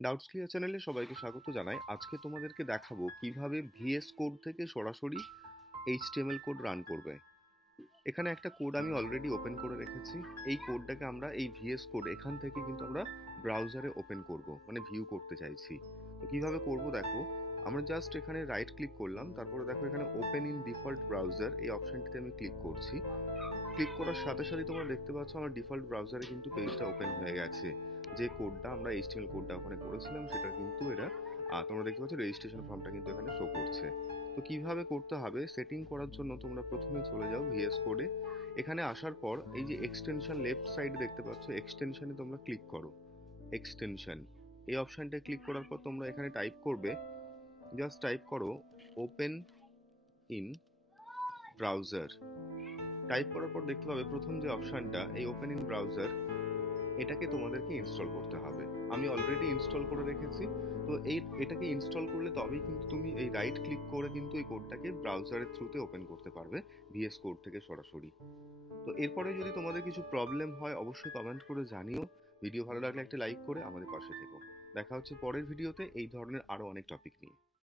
Doubts clear চ্যানেলে সবাইকে স্বাগত জানাই। আজকে তোমাদেরকে দেখাবো কিভাবে ভিএস কোড থেকে সরাসরি এইচটিএমএল কোড রান করবে। এখানে একটা কোড আমি অলরেডি ওপেন করে রেখেছি। এই কোডটাকে আমরা এই ভিএস কোড এখান থেকে কিন্তু আমরা ব্রাউজারে ওপেন করব, মানে ভিউ করতে চাইছি। তো কিভাবে করব দেখো, আমরা জাস্ট এখানে রাইট ক্লিক করলাম, তারপরে দেখো এখানে ওপেন ইন ডিফল্ট ব্রাউজার এই অপশনটিতে আমি ক্লিক করছি। ক্লিক করার সাথে সাথে তোমরা দেখতে পাচ্ছ আমার ডিফল্ট ব্রাউজারে কিন্তু পেজটা ওপেন হয়ে গেছে। যে কোডটা আমরা এইচটিএমএল কোডটা ওখানে করেছিলাম সেটা কিন্তু এরা তোমরা দেখতে পাচ্ছ রেজিস্ট্রেশন ফর্মটা কিন্তু এখানে শো করছে। তো কিভাবে করতে হবে সেটিং করার জন্য তোমরা প্রথমে চলে যাও ভিএস কোডে। এখানে আসার পর এই যে এক্সটেনশন লেফট সাইডে দেখতে পাচ্ছ, এক্সটেনশনে তোমরা ক্লিক করো। এক্সটেনশন এই অপশনটা ক্লিক করার পর তোমরা এখানে টাইপ করবে, জাস্ট টাইপ করো ওপেন ইন ব্রাউজার। টাইপ করার পর দেখতে পাবে প্রথম যে অপশনটা এই ওপেন ইন ব্রাউজার, এটাকে তোমাদেরকে ইনস্টল করতে হবে। আমি অলরেডি ইনস্টল করে রেখেছি। তো এটাকে ইনস্টল করলে তবেই কিন্তু তুমি এই রাইট ক্লিক করে কিন্তু এই কোডটাকে ব্রাউজারের থ্রুতে ওপেন করতে পারবে ভিএস কোড থেকে সরাসরি। তো এরপরে যদি তোমাদের কিছু প্রবলেম হয় অবশ্যই কমেন্ট করে জানিও। ভিডিও ভালো লাগলে একটা লাইক করে আমাদের পাশে থেকো। দেখা হচ্ছে পরের ভিডিওতে এই ধরনের আরো অনেক টপিক নিয়ে।